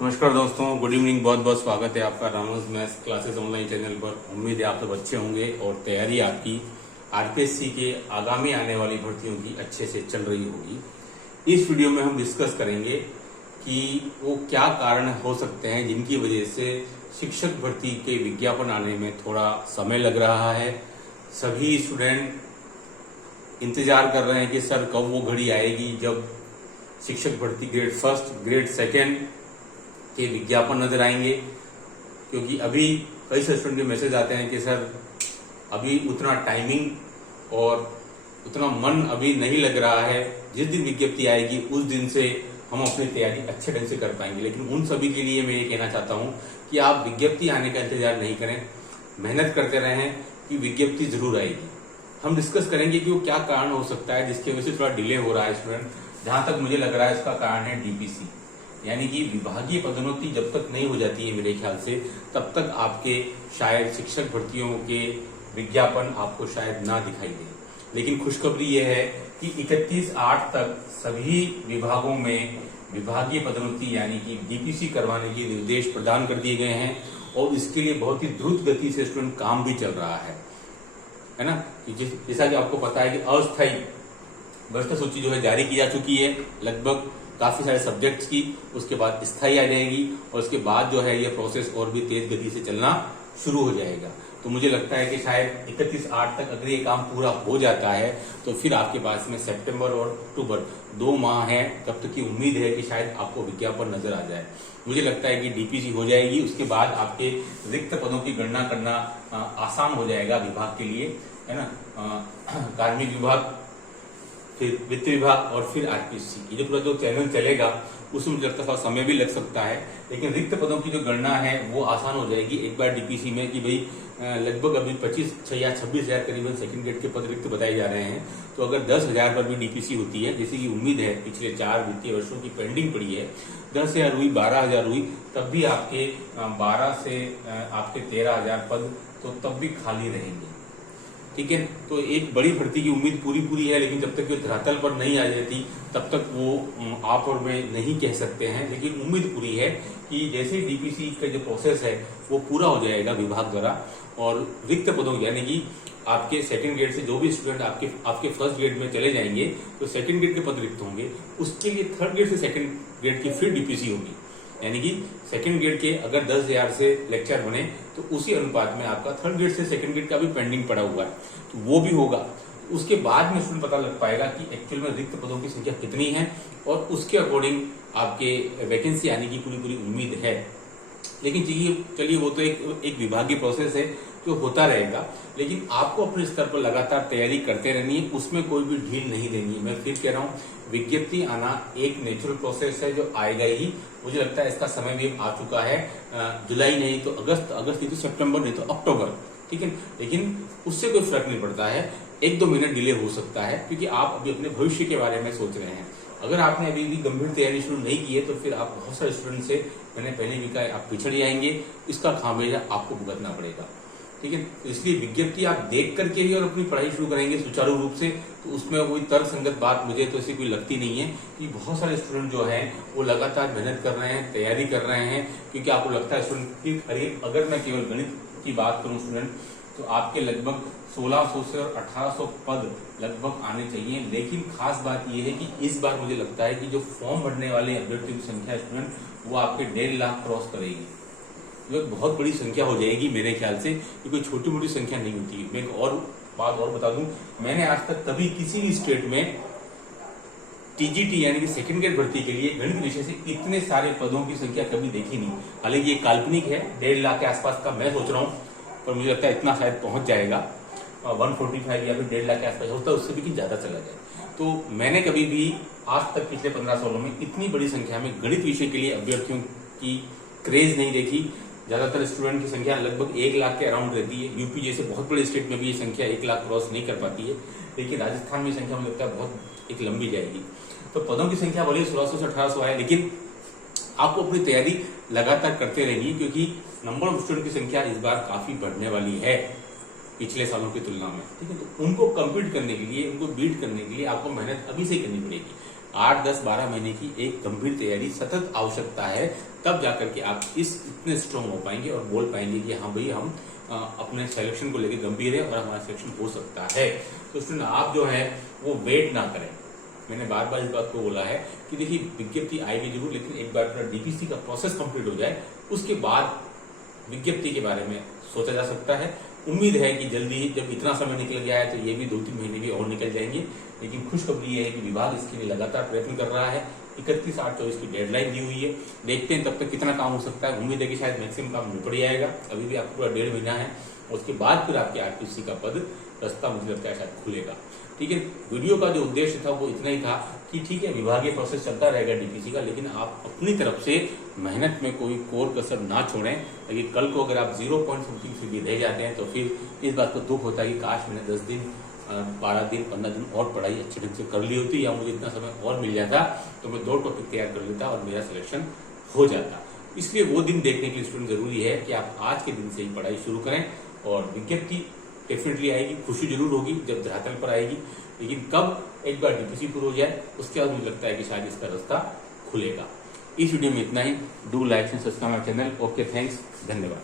नमस्कार दोस्तों, good evening. बहुत बहुत स्वागत है आपका Ramos maths classes online channel पर। उम्मीद है आप सब अच्छे होंगे और तैयारी आपकी आरपीएससी के आगामी आने वाली भर्तियों की अच्छे से चल रही होगी। इस वीडियो में हम डिस्कस करेंगे कि वो क्या कारण हो सकते हैं जिनकी वजह से शिक्षक भर्ती के विज्ञापन आने में थोड़ा समय लग रहा है। सभी स्टूडेंट इंतजार कर रहे हैं कि सर कब वो घड़ी आएगी जब शिक्षक भर्ती ग्रेड फर्स्ट ग्रेड सेकेंड के विज्ञापन नजर आएंगे, क्योंकि अभी कई स्टूडेंट के मैसेज आते हैं कि सर अभी उतना टाइमिंग और उतना मन अभी नहीं लग रहा है, जिस दिन विज्ञप्ति आएगी उस दिन से हम अपनी तैयारी अच्छे ढंग से कर पाएंगे। लेकिन उन सभी के लिए मैं ये कहना चाहता हूं कि आप विज्ञप्ति आने का इंतजार नहीं करें, मेहनत करते रहें कि विज्ञप्ति जरूर आएगी। हम डिस्कस करेंगे कि वो क्या कारण हो सकता है जिसकी वजह से थोड़ा डिले हो रहा है स्टूडेंट। जहां तक मुझे लग रहा है इसका कारण है डीपीसी, यानी कि विभागीय पदोन्नति जब तक नहीं हो जाती है मेरे ख्याल से तब तक आपके शायद शिक्षक भर्तियों के विज्ञापन आपको शायद ना दिखाई दे। लेकिन खुशखबरी यह है कि 31/8 तक सभी विभागों में विभागीय पदोन्नति यानी कि डीपीसी करवाने के निर्देश प्रदान कर दिए गए हैं और इसके लिए बहुत ही द्रुत गति से स्टूडेंट काम भी चल रहा है ना। जैसा कि आपको पता है कि अस्थायी भ्रष्ट सूची जो है जारी की जा चुकी है लगभग काफी सारे सब्जेक्ट्स की, उसके बाद स्थायी आ जाएगी और उसके बाद जो है ये प्रोसेस और भी तेज गति से चलना शुरू हो जाएगा। तो मुझे लगता है कि शायद 31/8 तक अगर ये काम पूरा हो जाता है तो फिर आपके पास में सितंबर और अक्टूबर 2 माह है, तब तक की उम्मीद है कि शायद आपको विज्ञापन नजर आ जाए। मुझे लगता है कि डीपीसी हो जाएगी, उसके बाद आपके रिक्त पदों की गणना करना आसान हो जाएगा विभाग के लिए, है ना। कार्मिक विभाग, फिर वित्त विभाग और फिर आरपीएससी, ये जो पूरा जो चैनल चलेगा उसमें मुझे लगता है समय भी लग सकता है, लेकिन रिक्त पदों की जो गणना है वो आसान हो जाएगी एक बार डीपीसी में कि भाई लगभग अभी 25 या 26,000 करीबन सेकंड ग्रेड के पद रिक्त बताए जा रहे हैं। तो अगर 10,000 पर भी डीपीसी होती है, जैसे कि उम्मीद है, पिछले 4 वित्तीय वर्षों की पेंडिंग पड़ी है, 10,000 हुई, 12,000 हुई, तब भी आपके 12 से आपके 13,000 पद तो तब भी खाली रहेंगे। ठीक है, तो एक बड़ी भर्ती की उम्मीद पूरी है, लेकिन जब तक वो धरातल पर नहीं आ जाती तब तक वो आप और मैं नहीं कह सकते हैं। लेकिन उम्मीद पूरी है कि जैसे डीपीसी का जो प्रोसेस है वो पूरा हो जाएगा विभाग द्वारा और रिक्त पदों यानी कि आपके सेकंड ग्रेड से जो भी स्टूडेंट आपके फर्स्ट ग्रेड में चले जाएंगे तो सेकंड ग्रेड के पद रिक्त होंगे, उसके लिए थर्ड ग्रेड से सेकंड ग्रेड की फिर डीपीसी होगी। यानी कि सेकंड ग्रेड के अगर 10,000 से लेक्चर बने तो उसी अनुपात में आपका थर्ड ग्रेड से सेकंड ग्रेड का भी पेंडिंग पड़ा हुआ है, तो वो भी होगा। उसके बाद में स्टूडेंट पता लग पाएगा कि एक्चुअल में रिक्त पदों की संख्या कितनी है और उसके अकॉर्डिंग आपके वैकेंसी आने की पूरी उम्मीद है। लेकिन चलिए वो तो एक विभागीय प्रोसेस है जो होता रहेगा, लेकिन आपको अपने स्तर पर लगातार तैयारी करते रहनी है, उसमें कोई भी ढील नहीं देनी है। मैं फिर कह रहा हूँ, विज्ञप्ति आना एक नेचुरल प्रोसेस है जो आएगा ही। मुझे लगता है इसका समय भी आ चुका है, जुलाई नहीं तो अगस्त नहीं तो सितंबर नहीं तो अक्टूबर, ठीक है। लेकिन उससे कोई फर्क नहीं पड़ता है, 1-2 महीने डिले हो सकता है क्योंकि आप अभी अपने भविष्य के बारे में सोच रहे हैं। अगर आपने अभी भी गंभीर तैयारी शुरू नहीं की है तो फिर आप बहुत सारे स्टूडेंट से, मैंने पहले भी कहा, आप पिछड़ जाएंगे, इसका खामियाजा आपको भुगतना पड़ेगा। ठीक है, तो इसलिए विज्ञप्ति आप देख करके ही और अपनी पढ़ाई शुरू करेंगे सुचारू रूप से, तो उसमें कोई तर्क संगत बात मुझे तो ऐसी कोई लगती नहीं है कि बहुत सारे स्टूडेंट जो हैं वो लगातार मेहनत कर रहे हैं, तैयारी कर रहे हैं, क्योंकि आपको लगता है स्टूडेंट की करीब, अगर मैं केवल गणित की बात करूं स्टूडेंट, तो आपके लगभग 1600 से और 1800 पद लगभग आने चाहिए। लेकिन खास बात यह है कि इस बार मुझे लगता है कि जो फॉर्म भरने वाले अभ्यर्थियों की संख्या स्टूडेंट वो आपके 1.5 लाख क्रॉस करेगी, जो एक बहुत बड़ी संख्या हो जाएगी मेरे ख्याल से। ये कोई छोटी मोटी संख्या नहीं होती है। मैं एक और बात और बता दूं, मैंने आज तक कभी किसी भी स्टेट में टीजीटी यानी कि सेकंड ग्रेड भर्ती के लिए गणित विषय से इतने सारे पदों की संख्या कभी देखी नहीं। हालांकि ये काल्पनिक है, 1.5 लाख के आसपास का मैं सोच रहा हूँ, पर मुझे लगता है इतना शायद पहुंच जाएगा, 145 या फिर 1.5 लाख के आसपास होता है, उससे भी कि ज्यादा चला जाए। तो मैंने कभी भी आज तक पिछले 15 सालों में इतनी बड़ी संख्या में गणित विषय के लिए अभ्यर्थियों की क्रेज नहीं देखी। ज्यादातर स्टूडेंट की संख्या लगभग 1 लाख के अराउंड रहती है। यूपी जैसे बहुत बड़े स्टेट में भी ये संख्या 1 लाख क्रॉस नहीं कर पाती है, लेकिन राजस्थान में संख्या मुझे लगता है बहुत एक लंबी जाएगी। तो पदों की संख्या भले 1600 से 1800 है, लेकिन आपको अपनी तैयारी लगातार करते रहिए, क्योंकि नंबर ऑफ स्टूडेंट की संख्या इस बार काफी बढ़ने वाली है पिछले सालों की तुलना में। ठीक है, तो उनको कम्पीट करने के लिए, उनको बीट करने के लिए आपको मेहनत अभी से करनी पड़ेगी। 8, 10, 12 महीने की एक गंभीर तैयारी सतत आवश्यकता है, तब जाकर के आप इतने स्ट्रांग हो पाएंगे और बोल पाएंगे कि हाँ भाई हम अपने सिलेक्शन को लेकर गंभीर है और हमारा सिलेक्शन हो सकता है। तो स्टूडेंट आप जो है वो वेट ना करें। मैंने बार बार इस बात को बोला है कि देखिए विज्ञप्ति आएगी जरूर, लेकिन एक बार पूरा डीपीसी का प्रोसेस कंप्लीट हो जाए उसके बाद विज्ञप्ति के बारे में सोचा जा सकता है। उम्मीद है कि जल्दी ही, जब इतना समय निकल गया है तो ये भी 2-3 महीने भी और निकल जाएंगे। लेकिन खुशखबरी ये है कि विभाग इसके लिए लगातार प्रयत्न कर रहा है। 31/8/24 की डेडलाइन दी हुई है। देखते हैं तब तक कितना काम हो सकता है। उम्मीद है कि शायद मैक्सिमम काम निपट जाएगा। अभी भी आपको पूरा 1.5 महीना है। उसके बाद फिर आपके आरपीसी का पद रास्ता मुझे लगता है शायद खुलेगा। ठीक है, वीडियो का जो उद्देश्य था वो इतना ही था कि ठीक है विभागीय प्रोसेस चलता रहेगा डीपीसी का, लेकिन आप अपनी तरफ से मेहनत में कोई कोर कसर ना छोड़ें। लेकिन कल को अगर आप 0 पॉइंट समथिंग से भी रह जाते हैं तो फिर इस बात को दुख होता है कि काश मैंने 10 दिन 12 दिन 15 दिन और पढ़ाई अच्छे ढंग से कर ली होती, या मुझे इतना समय और मिल जाता तो मैं 2 टॉपिक तैयार कर लेता और मेरा सिलेक्शन हो जाता। इसलिए वो दिन देखने के लिए स्टूडेंट जरूरी है कि आप आज के दिन से ही पढ़ाई शुरू करें। और विज्ञप्ति डेफिनेटली आएगी, खुशी जरूर होगी जब धरातल पर आएगी, लेकिन कब एक बार डीपीसी पूरा हो जाए उसके बाद मुझे लगता है कि शायद इसका रास्ता खुलेगा। इस वीडियो में इतना ही। Do like and subscribe my channel. Okay, thanks, धन्यवाद।